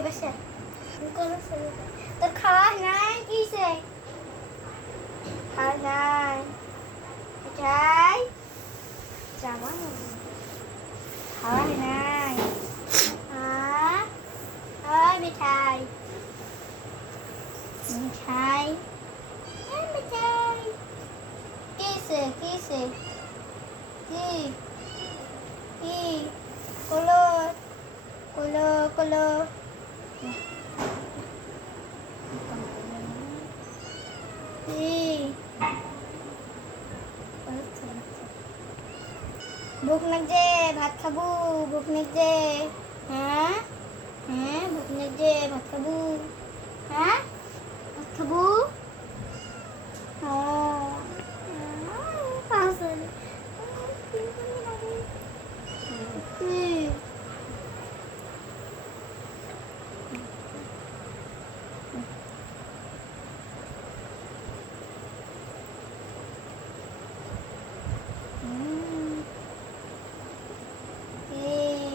Hayır başla. Yukarı sarı. Dur kahnen güzel. Kahnen. Güzel. Zaman mı? Kahnen. Ha. Ha bir tay. Bir tay. Ha bir tay. Kisi kisi. Kisi. Kisi. Color. Color color. ভুক লাগছে ভাত খাব ভুক লাগছে হ্যাঁ হ্যাঁ ভুক লাগছে ভাত খাব হ্যাঁ ভাত খাব ও পাশে কি হুম এই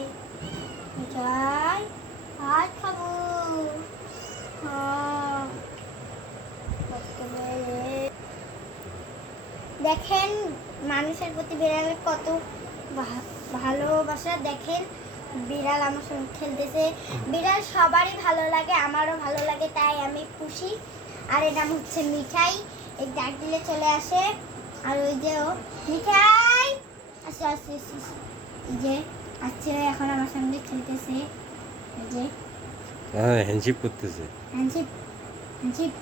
মিঠাই ভাত খাব হ্যাঁ, ভাত খাব রে। দেখেন মানুষের প্রতি বিড়ালের কত ভালোবাসা। দেখেন বিড়াল আমার সঙ্গে খেলতেছে। বিড়াল সবারই ভালো লাগে আমারও ভালো লাগে তাই আমি খুশি। আর এর নাম হচ্ছে মিঠাই। এই ডাক দিলে চলে আসে। আর ওই যে ও মিঠাই! আসে আসে। এই যে আসছে এখন আমার সঙ্গে খেলতেছে। এই যে। হ্যাঁ হ্যান্ডশিপ করতেছে। হ্যান্ডশিপ হ্যান্ডশিপ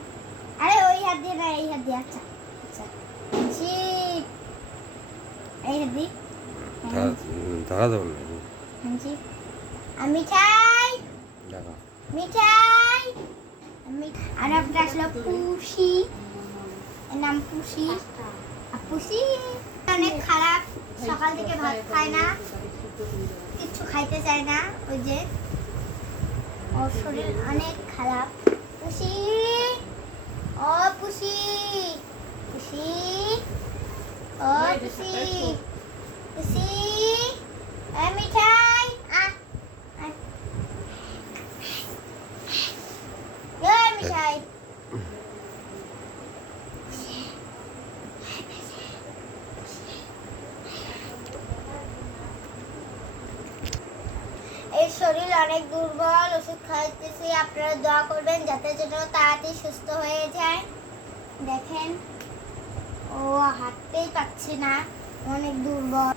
আরে ওই হাত দিয়ে না এই হাত দিয়ে আচ্ছা আচ্ছা হ্যান্ডশিপ এই ধরা- যাবে না। মিঠাই। মিঠাই। আর একটা আসলো পুষি। নাম পুষি। পুষি অনেক খারাপ সকাল থেকে ভাত খায় না কিচ্ছু খাইতে চায় না ওই যে ওর শরীর অনেক খারাপ। পুষি। ও পুষি। পুষি। ও পুষি। পুষি এ মিঠাই আ আ। এ মিঠাই এর শরীর অনেক দুর্বল, ওষুধ খাইতেছি, আপনারা দোয়া করবেন যাতে যেন তাড়াতাড়ি সুস্থ হয়ে যায় দেখেন, ও হাঁটতেই পারছে না অনেক দুর্বল।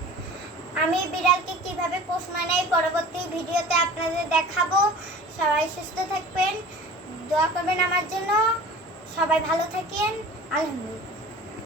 আমি বিড়ালকে কীভাবে পোষ মানাই পরবর্তী ভিডিওতে আপনাদের দেখাবো। সবাই সুস্থ থাকবেন, দোয়া করবেন আমার জন্য। সবাই ভালো থাকেন, আলহামদুলিল্লাহ।